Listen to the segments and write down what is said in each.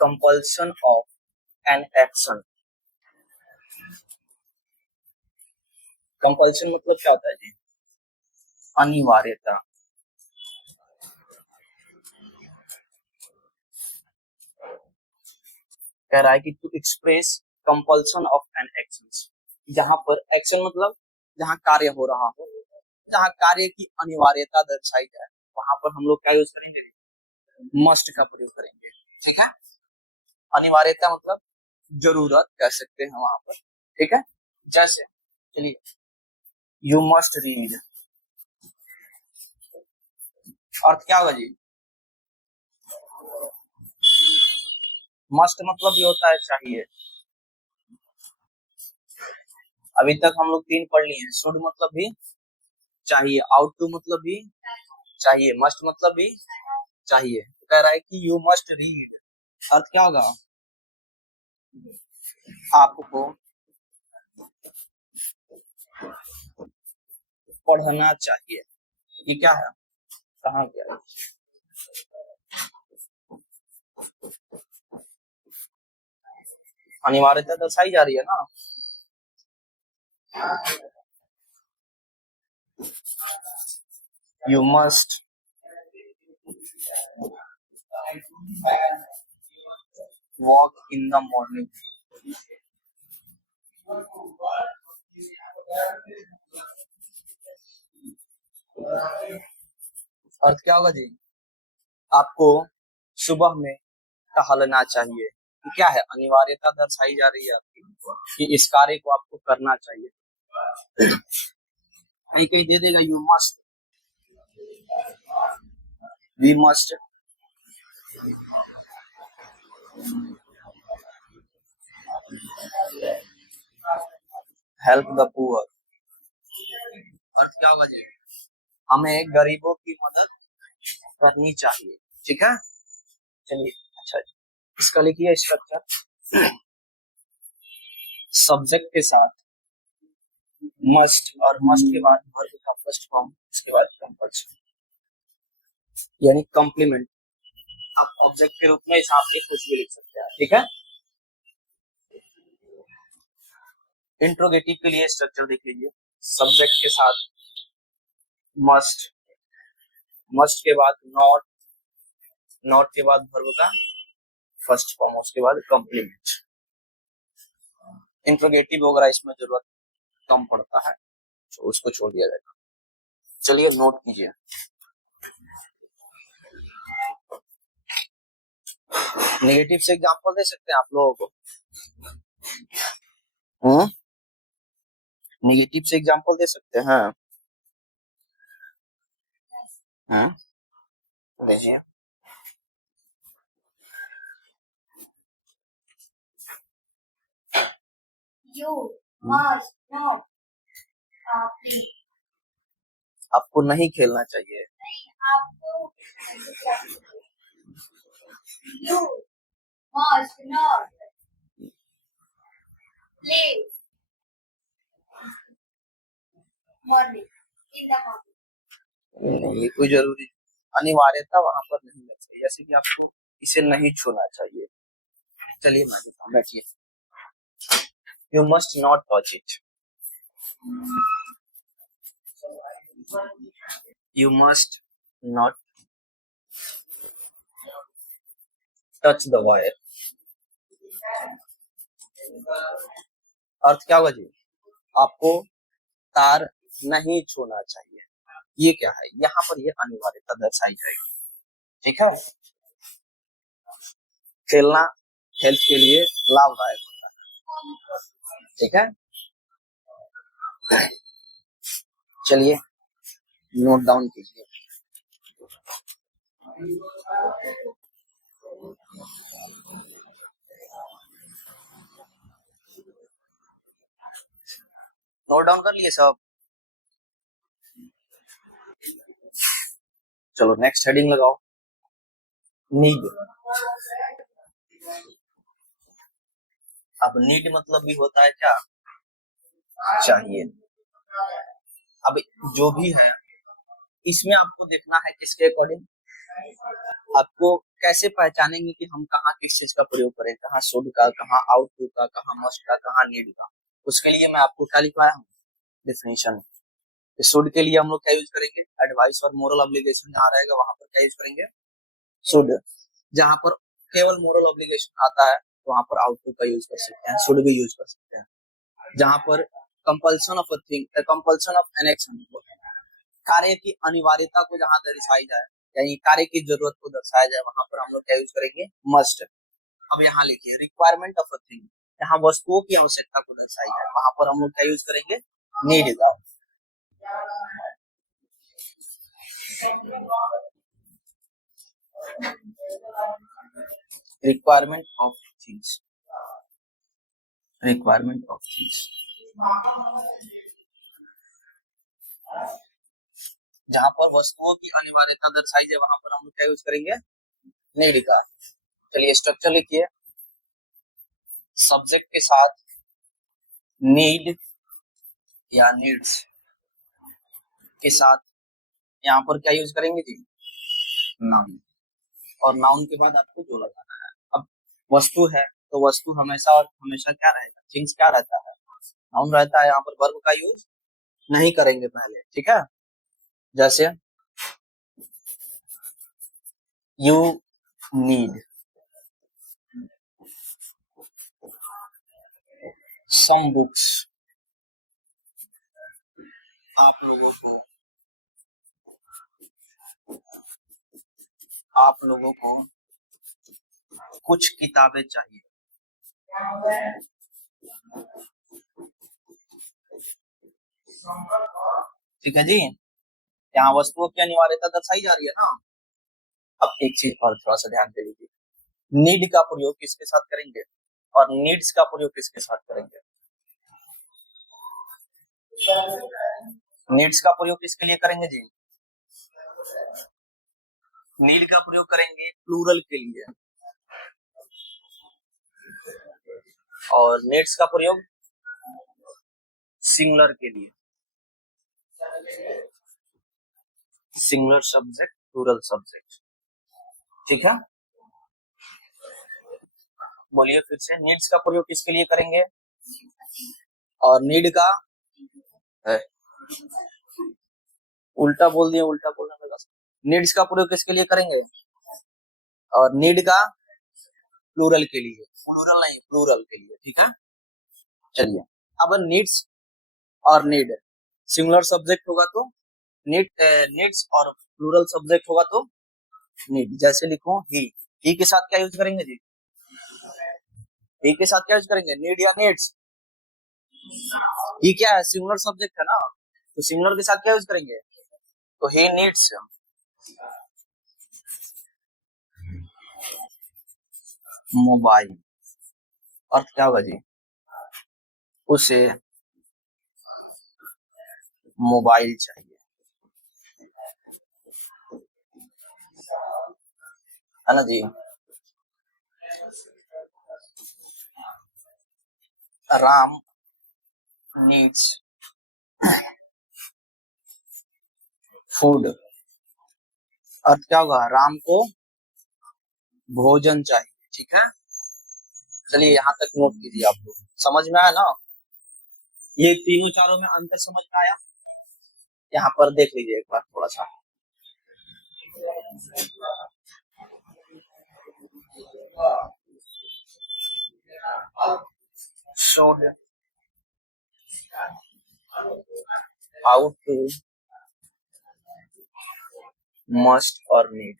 Compulsion of an action. Compulsion मतलब क्या होता है जी? अनिवार्यता। कह रहा है कि to express compulsion of an action, जहां पर एक्शन मतलब जहां कार्य हो रहा हो, जहां कार्य की अनिवार्यता दर्शाई जाए, वहां पर हम लोग क्या यूज करेंगे? मस्ट का प्रयोग करेंगे। ठीक है, अनिवार्यता मतलब जरूरत कह सकते हैं वहां पर। ठीक है, जैसे चलिए, यू मस्ट रीड, अर्थ क्या होगा जी? मस्ट मतलब भी होता है चाहिए। अभी तक हम लोग 3 पढ़ लिए हैं। शुड मतलब भी चाहिए, आउट टू मतलब भी चाहिए, मस्ट मतलब भी चाहिए। तो कह रहा है कि यू मस्ट रीड, अर्थ क्या होगा? आपको पढ़ना चाहिए। ये क्या है? कहाँ गया? अनिवार्यता दर्शाई जा रही है ना। You must walk in the morning. अर्थ क्या होगा जी? आपको सुबह में टहलना चाहिए। ये क्या है? अनिवार्यता दर्शाई जा रही है आपकी कि इस कार्य को आपको करना चाहिए। कहीं कहीं दे देगा you must, we must help the poor. अर्थ क्या होगा जी? हमें गरीबों की मदद करनी चाहिए। ठीक है, चलिए अच्छा जी, इसका लिखिए स्ट्रक्चर। सब्जेक्ट के साथ मस्ट, और मस्ट के बाद वर्ब का फर्स्ट फॉर्म, उसके बाद कंपल्सन यानी कॉम्प्लीमेंट। आप ऑब्जेक्ट के रूप में हिसाब से कुछ भी लिख सकते हैं। ठीक है, इंट्रोगेटिव के लिए स्ट्रक्चर देख लीजिए। सब्जेक्ट के साथ मस्ट, मस्ट के बाद नॉट, नॉट के बाद वर्ब का फर्स्ट फॉर्म, उसके बाद कॉम्प्लीमेंट। इंट्रोगेटिव वगैरह इसमें जरूरत कम पड़ता है, तो उसको छोड़ दिया जाएगा। चलिए नोट कीजिए। नेगेटिव से एग्जांपल दे सकते हैं आप लोगों को? नेगेटिव से एग्जांपल दे सकते हैं? देखिए, You must not play. आपको नहीं खेलना चाहिए। आपको You must not play morning in the morning. नहीं, ये कोई जरूरी अनिवार्यता वहां पर नहीं लग सकती, जैसे कि आपको इसे नहीं छूना चाहिए। चलिए बैठिए। You must not touch it, you must not touch the wire. अर्थ क्या होगा जी? आपको तार नहीं छूना चाहिए। ये क्या है? यहाँ पर ये अनिवार्यता दर्शाई जाएगी। ठीक है, खेलना हेल्थ के लिए लाभदायक होता है। ठीक है, चलिए नोट डाउन कीजिए। नोट डाउन कर लिए सब? चलो नेक्स्ट हेडिंग लगाओ, नीड। अब नीड मतलब भी होता है क्या? चाहिए। अब जो भी है इसमें आपको देखना है किसके अकॉर्डिंग? आपको कैसे पहचानेंगे कि हम कहाँ किस चीज का प्रयोग करें, कहाँ शुड का, कहाँ आउट टू का, कहाँ मस्ट का, कहाँ नीड का। उसके लिए मैं आपको क्या लिखवाया हूँ, डिफिनेशन। शुड के लिए हम लोग क्या यूज करेंगे, एडवाइस और मोरल ऑब्लिगेशन जहाँ रहेगा वहां पर क्या यूज करेंगे, शुड। जहां पर केवल मोरल ऑब्लिगेशन आता है तो वहां पर आउट टू का यूज कर सकते हैं, शुड भी यूज कर सकते हैं। जहां पर compulsion of a thing, compulsion of an action, कार्य की अनिवार्यता को जहां दर्शाई जाए, यानी कार्य की जरूरत को दर्शाया जाए, वहां पर हम लोग क्या यूज करेंगे, मस्ट। अब यहाँ लिखिए रिक्वायरमेंट ऑफ अ थिंग, यहाँ वस्तुओं की आवश्यकता को दर्शाई जाए, वहां पर हम लोग क्या यूज करेंगे, नीड का। Requirement of things, requirement of things, जहां पर वस्तुओं की अनिवार्यता दर्शाई जाए वहां पर हम लोग क्या यूज करेंगे, नीड का। चलिए स्ट्रक्चर लिखिए, सब्जेक्ट के साथ नीड या नीड्स के साथ यहाँ पर क्या यूज करेंगे जी, नाउन। और नाउन के बाद आपको जो लगाना है। अब वस्तु है तो वस्तु हमेशा और हमेशा क्या रहेगा, थिंग्स क्या रहता है, नाउन रहता है। यहाँ पर वर्ब का यूज नहीं करेंगे पहले, ठीक है। जैसे यू नीड सम बुक्स, आप लोगों को, आप लोगों को कुछ किताबें चाहिए। ठीक है जी, यहाँ वस्तुओं की अनिवार्यता दर्शाई जा रही है ना। अब एक चीज और थोड़ा सा ध्यान दे लीजिए, नीड का प्रयोग किसके साथ करेंगे और नीड्स का प्रयोग किसके साथ करेंगे। नीड्स का प्रयोग किसके लिए करेंगे जी, नीड का प्रयोग करेंगे प्लूरल के लिए, और नीड्स का प्रयोग सिंगुलर के लिए। सिंगुलर सब्जेक्ट, प्लूरल सब्जेक्ट, ठीक है। बोलिए फिर से, नीड्स का प्रयोग किसके लिए करेंगे, और नीड का है, उल्टा बोल दिए, उल्टा बोलने लगा। नीड्स का प्रयोग किसके लिए करेंगे, और नीड का प्लूरल के लिए, प्लूरल नहीं प्लूरल के लिए, ठीक है। चलिए अब नीड्स और नीड सिंगुलर सब्जेक्ट होगा तो नीड, नीड्स और प्लूरल सब्जेक्ट होगा तो नीड। जैसे लिखो ही के साथ क्या यूज करेंगे जी, ही के साथ क्या यूज करेंगे, नीड या नीड्स। ही क्या है, सिंगुलर सब्जेक्ट है ना, तो सिंगुलर के साथ क्या यूज करेंगे, तो ही नीड्स मोबाइल। अर्थ क्या होगा जी, उसे मोबाइल चाहिए, है ना जी। Ram needs food. अर्थ क्या होगा, राम को भोजन चाहिए, ठीक है। चलिए यहाँ तक नोट कीजिए, आप लोग समझ में आया ना, ये तीनों चारों में अंतर समझ में आया। यहाँ पर देख लीजिए एक बार थोड़ा सा, should, how to, must और need,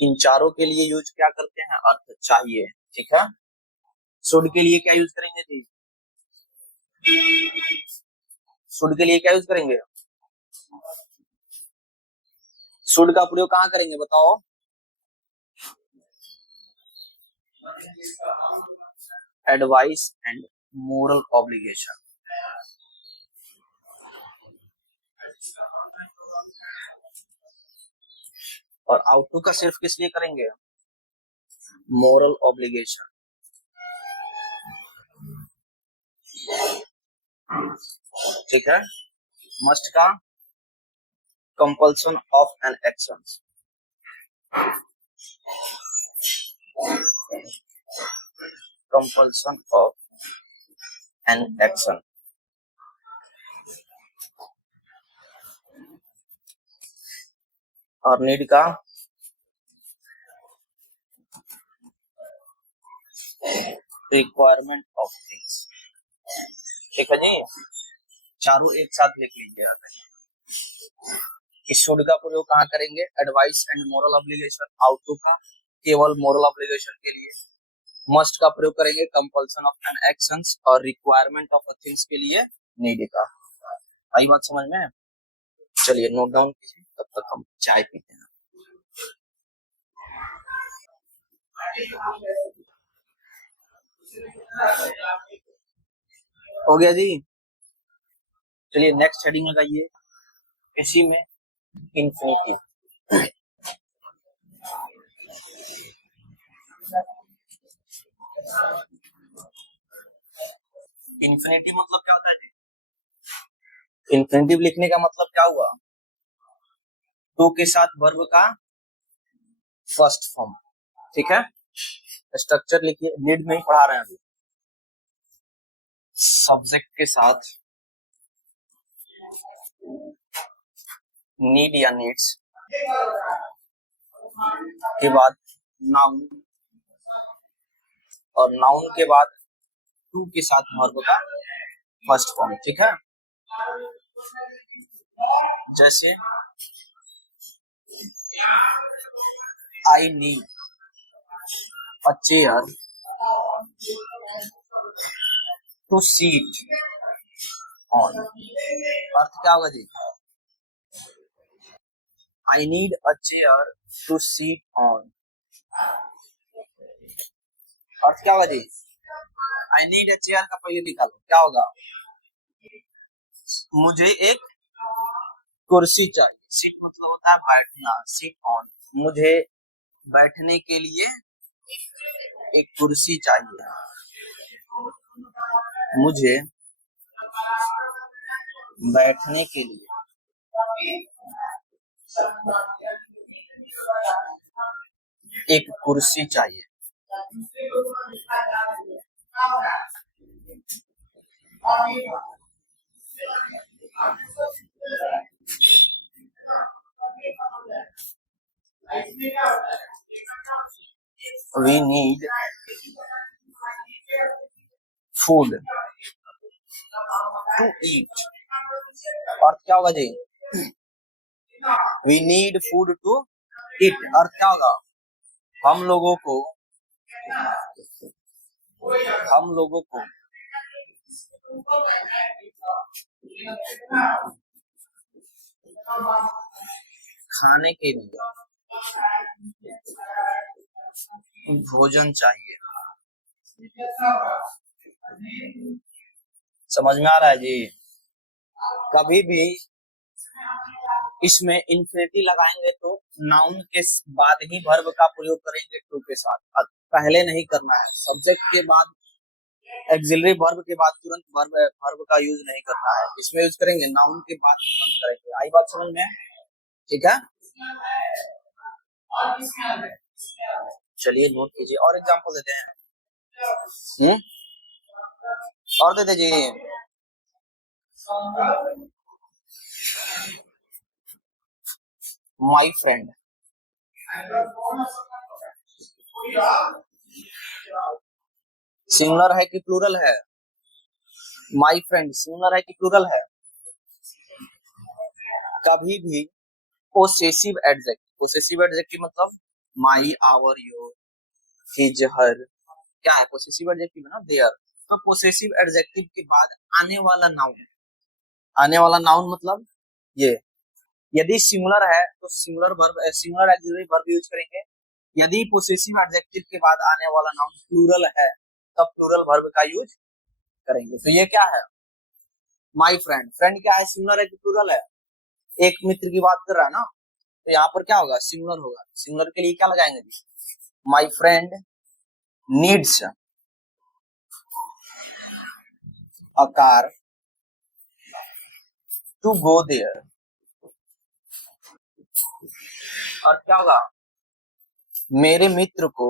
इन चारों के लिए यूज क्या करते हैं, अर्थ चाहिए, ठीक है। शुड के लिए क्या यूज करेंगे जी, शुड के लिए क्या यूज करेंगे, शुड का प्रयोग कहाँ करेंगे बताओ, एडवाइस एंड मोरल ऑब्लिगेशन। और आउट टू का सिर्फ किस लिए करेंगे, मोरल ऑब्लिगेशन, ठीक है। मस्ट का compulsion of an action, compulsion of an action. और नीड का रिक्वायरमेंट ऑफ थिंग्स। ठीक है जी, चारों एक साथ लिख लीजिए। इस शुड का प्रयोग कहाँ करेंगे? Advice and moral obligation. How to का केवल मोरल ऑब्लिगेशन के लिए। मस्ट का प्रयोग करेंगे कंपल्सन ऑफ एन एक्शंस, और रिक्वायरमेंट ऑफ थिंग्स के लिए नीड का। आई बात समझ में? चलिए नोट डाउन कीजिए, तब तक हम चाय पीते हैं। हो गया जी। चलिए नेक्स्ट हेडिंग लगाइए, इसी में इन्फिनिटी। इन्फिनिटी मतलब क्या होता है जी? इन्फिनिटिव लिखने का मतलब क्या हुआ? टू के साथ वर्ब का फर्स्ट फॉर्म। ठीक है, स्ट्रक्चर लिखिए, नीड में ही पढ़ा रहे हैं अभी। सब्जेक्ट के साथ नीड या नीड्स के बाद नाउन, और नाउन के बाद टू के साथ वर्ब का फर्स्ट फॉर्म। ठीक है, जैसे I need a chair to seat on. अर्थ क्या होगा जी? I need a chair to seat on. अर्थ क्या होगा जी? आई नीड अ चेयर का पहले निकालो, क्या होगा? मुझे एक कुर्सी चाहिए। सीट मतलब होता है बैठना, सीट ऑन। मुझे बैठने के लिए एक कुर्सी चाहिए। मुझे बैठने के लिए एक कुर्सी चाहिए। We need food to eat। अर्थ क्या होगा जी? We need food to eat। अर्थ क्या होगा? हम लोगों को खाने के लिए भोजन चाहिए। समझ में आ रहा है जी? कभी भी इसमें इन्फिनिटी लगाएंगे तो नाउन के बाद ही वर्ब का प्रयोग करेंगे टू के साथ, पहले नहीं करना है। सब्जेक्ट के बाद एक्सिलरी वर्ब के बाद तुरंत वर्ब का यूज नहीं करना है। इसमें यूज करेंगे नाउन के बाद तुरंत करेंगे। आई बात समझ में? ठीक है, चलिए नोट कीजिए और एग्जांपल देते हैं। और दे दीजिए। माई फ्रेंड, सिंगुलर है कि प्लूरल है? माई फ्रेंड सिंगुलर है कि प्लूरल है? कभी भी पोसेसिव एडजेक्टिव मतलब माई, आवर, योर, हिज, हर, क्या है? पोसेसिव एडजेक्टिव है ना, देयर। तो पोसेसिव एडजेक्टिव के बाद आने वाला नाउन मतलब ये। यदि सिंगुलर है तो सिंगुलर एक्सिलरी वर्ब यूज करेंगे। यदि पोसेसिव एडजेक्टिव के बाद आने वाला नाउन प्लूरल है तब प्लूरल वर्ब का यूज करेंगे। तो ये क्या है? माई फ्रेंड, फ्रेंड क्या है? सिंगुलर है कि प्लूरल है? एक मित्र की बात कर रहा है ना, तो यहाँ पर क्या होगा? सिंगुलर होगा। सिंगुलर के लिए क्या लगाएंगे? My friend needs a car to go there. और क्या होगा? मेरे मित्र को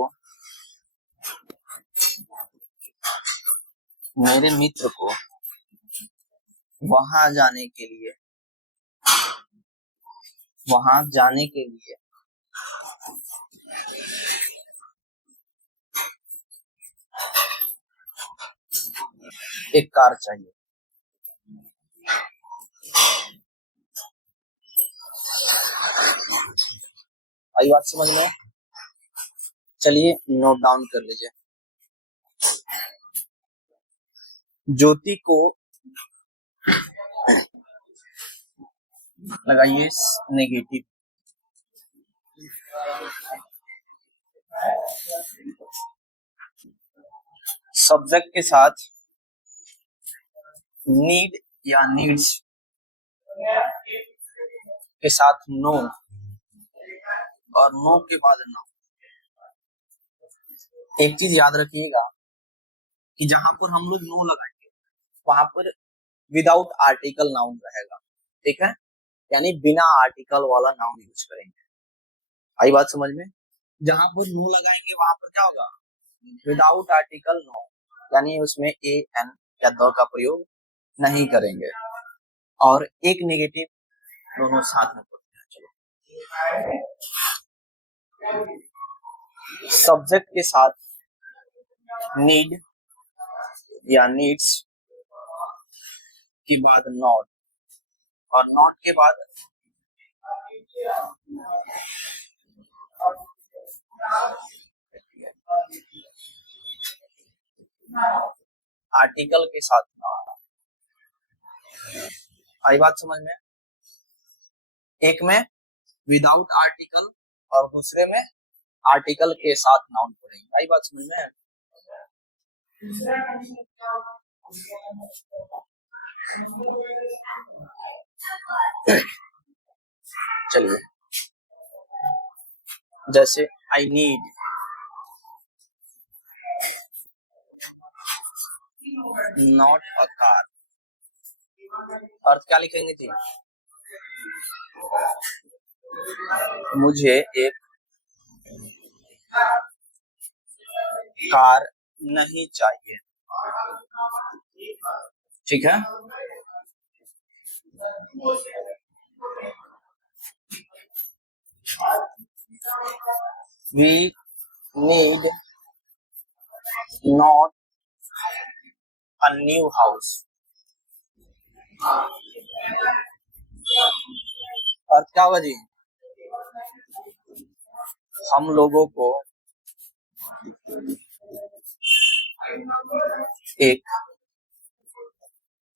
मेरे मित्र को वहां जाने के लिए एक कार चाहिए। आई बात समझ में? चलिए नोट डाउन कर लीजिए। ज्योति को लगाइए नेगेटिव। सब्जेक्ट के साथ नीड या नीड्स के साथ नो और नो के बाद नाउन। एक चीज याद रखिएगा कि जहां पर हम लोग नो लगाएंगे वहां पर विदाउट आर्टिकल नाउन रहेगा, ठीक है? यानी बिना आर्टिकल वाला नाउन यूज करेंगे। आई बात समझ में? जहां पर नो लगाएंगे वहां पर क्या होगा? विदाउट आर्टिकल नो, यानी उसमें ए एन या द का प्रयोग नहीं करेंगे। और एक नेगेटिव दोनों साथ में पढ़ते हैं। चलो, सब्जेक्ट के साथ नीड या नीड्स के बाद नॉट और नॉट के बाद आर्टिकल के साथ। आई बात समझ में? एक में विदाउट आर्टिकल और दूसरे में आर्टिकल के साथ नाउन पढ़ेंगे। आई बात समझ में? चलिए, जैसे I need, not a car, अर्थ क्या लिखेंगे थी? मुझे एक कार नहीं चाहिए, ठीक है? We need not a new house। अर्थ क्या होगा जी? हम लोगों को एक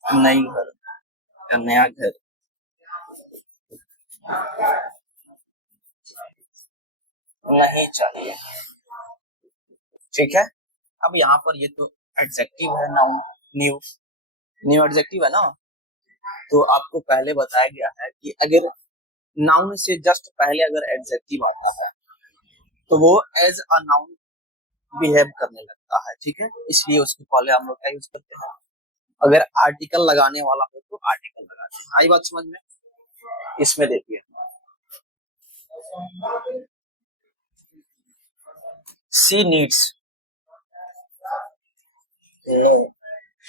नया घर नहीं चाहिए, ठीक है? अब यहाँ पर ये तो एडजेक्टिव है, नाउन न्यू एडजेक्टिव है ना। तो आपको पहले बताया गया है कि अगर नाउन से जस्ट पहले अगर एडजेक्टिव आता है तो वो एज अ नाउन बिहेव करने लगता है, ठीक है? इसलिए उसके पहले हम लोग क्या यूज करते हैं? अगर आर्टिकल लगाने वाला हो तो आर्टिकल लगाते हैं। आई बात समझ में? इसमें देखिए, शी नीड्स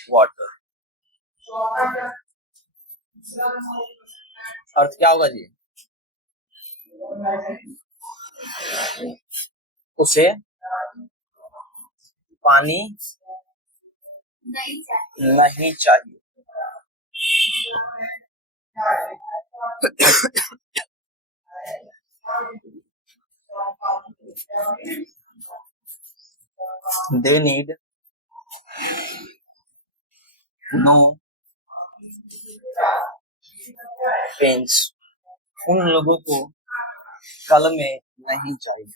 वाटर। अर्थ क्या होगा जी? उसे पानी नहीं चाहिए। They need no pens। उन लोगों को कलमें नहीं चाहिए।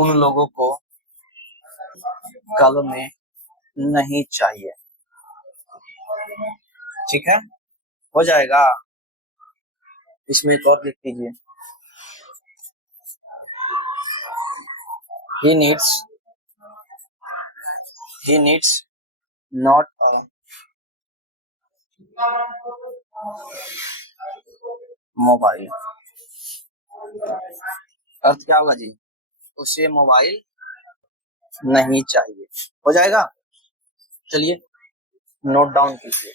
उन लोगों को कलमें नहीं चाहिए, ठीक है? हो जाएगा। इसमें एक और लिख दीजिए, he needs not a mobile. अर्थ क्या होगा जी? उसे मोबाइल नहीं चाहिए। हो जाएगा? चलिए नोट डाउन कीजिए।